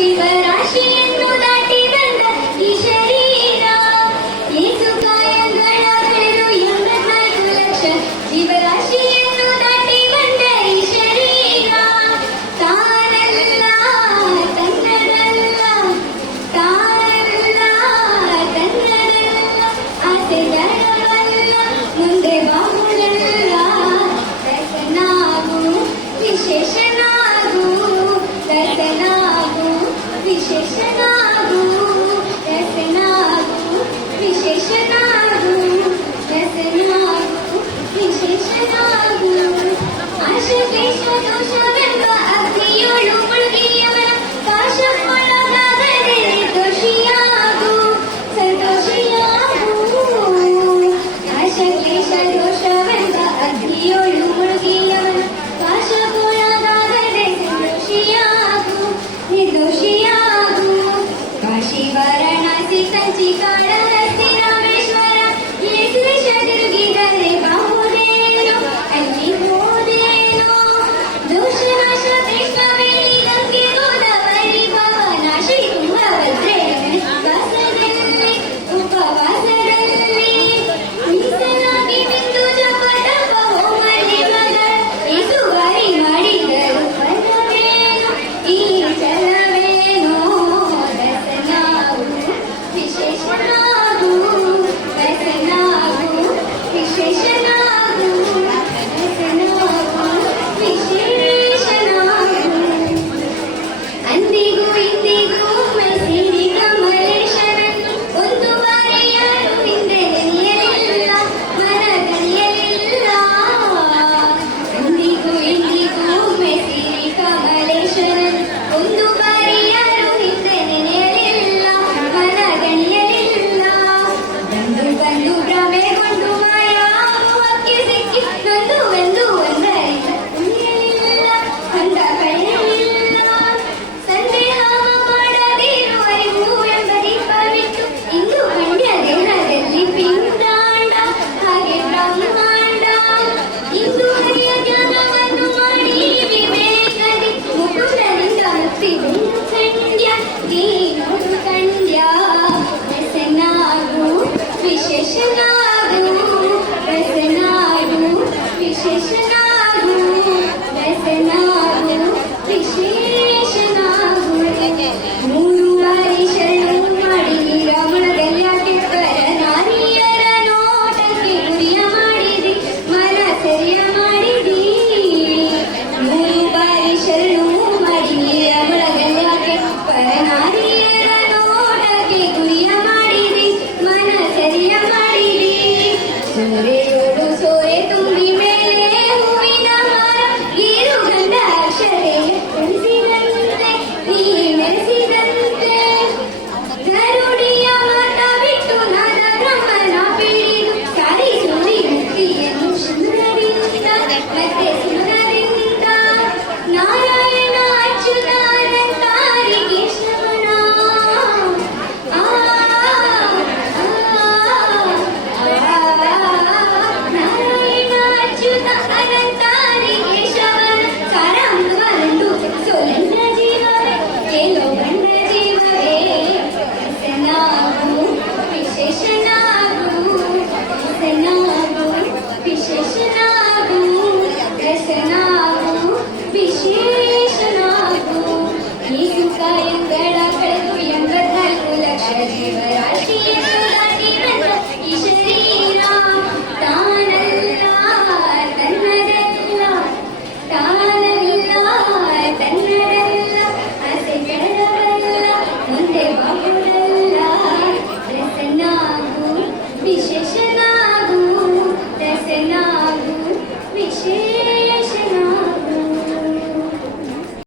ಜೀವರಾಶಿಯನ್ನು ದಾಟಿ ಬಂದ ಈ ಶರೀರ ಏಸು ಕಾಯಗಳ ಕಳೆದು 84 ಲಕ್ಷ ಜೀವರಾಶಿಯನ್ನು ದಾಟಿ ಬಂದ ಈ ಶರೀರ ತಾನಲ್ಲ ತನ್ನದಲ್ಲ ತಾನಲ್ಲ ತನ್ನದಲ್ಲ ಆಸೆಗಳಲ್ಲ ಮುಂದೆ ಬಾಹುಳಲ್ಲ ರಸನಾಗು ವಿಶೇಷನಾಗು ರಸನಾಗು ವಿಶೇಷನಾಗು ರಸನಾಗು ವಿಶೇಷನಾಗು ರಸನಾಗು ವಿಶೇಷನಾಗು ಆಶಕ್ಲೇಶ ದೋಷವೆಂಬ ಅಗ್ನಿಯೋಳು ಮುಳುಗಿಯವನ ಪಾಶಕ್ಕೊಳಗಾಗದೆ ದೋಷಿಯಾಗು ಸಂತೋಷಿಯಾಗು ಆಶಕ್ಲೇಶ ದೋಷವೆಂಬ ಅಗ್ನಿಯೋಳು ಮುಳುಗಿಯವನ ಪಾಶಕ್ಕೊಳಗಾಗದೆ ಸಂತೋಷಿಯಾಗು ನಿರ್ದೋಷಿಯಾಗು ಕಾಶಿ ವಾರಣಾಸಿ ಕಂಚಿ ಕಾಳಹಸ್ತಿ ರಾಮೇಶ್ವರ ಏಸು ದೇಶ ತಿರುಗಿದರೆ ಬಾಹುದೇನೋ ಅಲ್ಲಿ ಹೋದೇನೋ ದೋಷನಾಶ ಕೃಷ್ಣವೇಣಿ ಗಂಗೆ ಗೋದಾವರಿ ಭಾವನಾಶಿ ತುಂಗಭದ್ರೆ ವಾಸದಲ್ಲಿ ಉಪವಾಸದಲ್ಲಿ ಮೀಸಲಾಗಿ ಬಿಂದು ಜಪದ ಹೋಮಲಿ ಮಗ ಏಸುವಾರಿ ಮಾಡಿದರು ಫಲವೇನು ಈ ಫಲವೇನೋ ರಸನಾಗು ವಿಶೇಷನಾಗು ರಸನಾಗು ವಿಶೇಷನಾಗು ರಸನಾಗು ವಿಶೇಷನಾಗು ಅಂದಿಗೂ ಇಂದಿಗೂ ಮೈಸಿರಿ ಕಮಲೇಶನನ್ನು ಒಂದು ಬಾರಿ ಯಾರು ಹಿಂದೆ ನೆನೆಯಲಿಲ್ಲ ಮನದಲ್ಲಿಯಲಿಲ್ಲ ಅಂದಿಗೂ ಇಂದಿಗೂ ಮೈಸಿರಿ ಕಮಲೇಶನನ್ನು ಒಂದು ಬಾರಿ ಯಾರು ಹಿಂದೆ ನೆನೆಯಲಿಲ್ಲ ಮನದಲ್ಲಿಯಲಿಲ್ಲ ಬಂದು ಬಂದು ಭ್ರಮೆಗೊಂಡು ಮಾಯಾಮೋಹಕ್ಕೆ ಸಿಕ್ಕಿ ನೊಂದು ಒಂದರಿಂದ ಉಳಿಯಲಿಲ್ಲ ಕಂಡ ಕಳೆಯಲಿಲ್ಲ ಸಂದೇಹ ಮಾಡದಿರು ಅರಿವು ಎಂಬ ದೀಪವಿಟ್ಟು ಇಂದು ಗಣ್ಯ ದೇಹದಲ್ಲಿ ಪಿಂಡಾಂಡ ಹಾಗೆ ಬ್ರಹ್ಮಾಂಡ ಇಂದು ಹರಿಯ ಜ್ಞಾನವನ್ನು ಮಾಡಿ ವಿವೇಕದಿ ಮುಕುಂದನಿಂದ ಮುಕ್ತಿ ಖಂಡ್ಯ ನೀನೋಡು ಖಂಡ್ಯ ರಸನಾಗು ವಿಶೇಷನಾಗು ರಸನಾಗು ವಿಶೇಷನಾಗು ರಸನಾಗು ವಿಶೇಷನಾಗು ಮೂರು ಬಾರಿ ಶರಣು ಮಾಡಿ ರಮಣದಲ್ಲಿ ಪರ ನಾರಿಯರ ನೋಟಕ್ಕೆ ಗುರಿಯ ಮಾಡಿದಿ ಮನ ಸರಿಯ ಮಾಡಿದಿ ಮೂರು ಬಾರಿ ಶರಣು ಮಾಡಿ ರಮಣದಲ್ಲಿ ಪರ ನಾರಿಯರ ನೋಟಕ್ಕೆ ಗುರಿಯ ಮಾಡಿದಿ ಮನ ಸರಿಯ ಮಾಡಿದಿ ಸೂರೆಯೋಡು ಸೋರೆ ತುಂಬಿ ಮೇಲೆ ಹೂವಿನ ಹಾರ ಗೀರು ಗಂಧ ಅಕ್ಷರೆ ಉಳಿಸಿದಂತೆ ನೀ ಮೆರೆಸಿದಂತೆ ಗರುಡಿಯ ಮಾತ ಬಿಟ್ಟು ನಾದ ಬ್ರಹ್ಮನ ಪಿಡಿದು ಸಾರಿ ಸುಳಿ ಮುಕ್ತಿಯನ್ನು ಸುಂದರಿಂದ ಮತ್ತೆ ಸುಂದರಿಂದ ನಾರಾಯಣ ಅಚ್ಯುತ ಅನಂತಾರಿ ಕೇಶವನ ನಾರಾಯಣ ಅಚ್ಯುತ ಅನಂತಾರಿ ಕೇಶವನ ಸಾರಾಂಗವರೆಂದು ಸೋಲಂದ್ರ ಜೀವವೇ ಎಲ್ಲೋ ಬಣ್ಣ ಜೀವವೇ ರಸನಾಗು ವಿಶೇಷನಾಗು ರಸನಾಗು ವಿಶೇಷನಾಗು ರಸನಾಗು ವಿಶೇಷನಾಗು ಈ ಸುಖ ಎಂಗಳ ಕಳೆದು 84 ಲಕ್ಷ ಜೀವರ